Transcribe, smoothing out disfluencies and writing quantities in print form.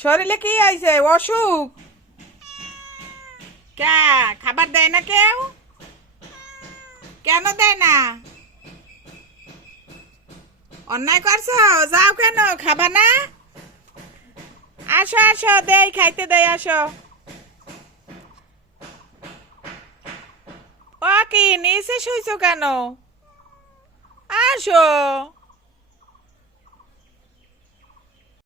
শরীরে কি আইছে? অসুখ? কে খাবার দেয় না কেউ? কেন দেয় না? অন্যায় করছো? যাও, কেন খাবা না? আসো আসো, দেই খাইতে দেই, আসো। ও কি নিচে শুইছো কেন? আসো।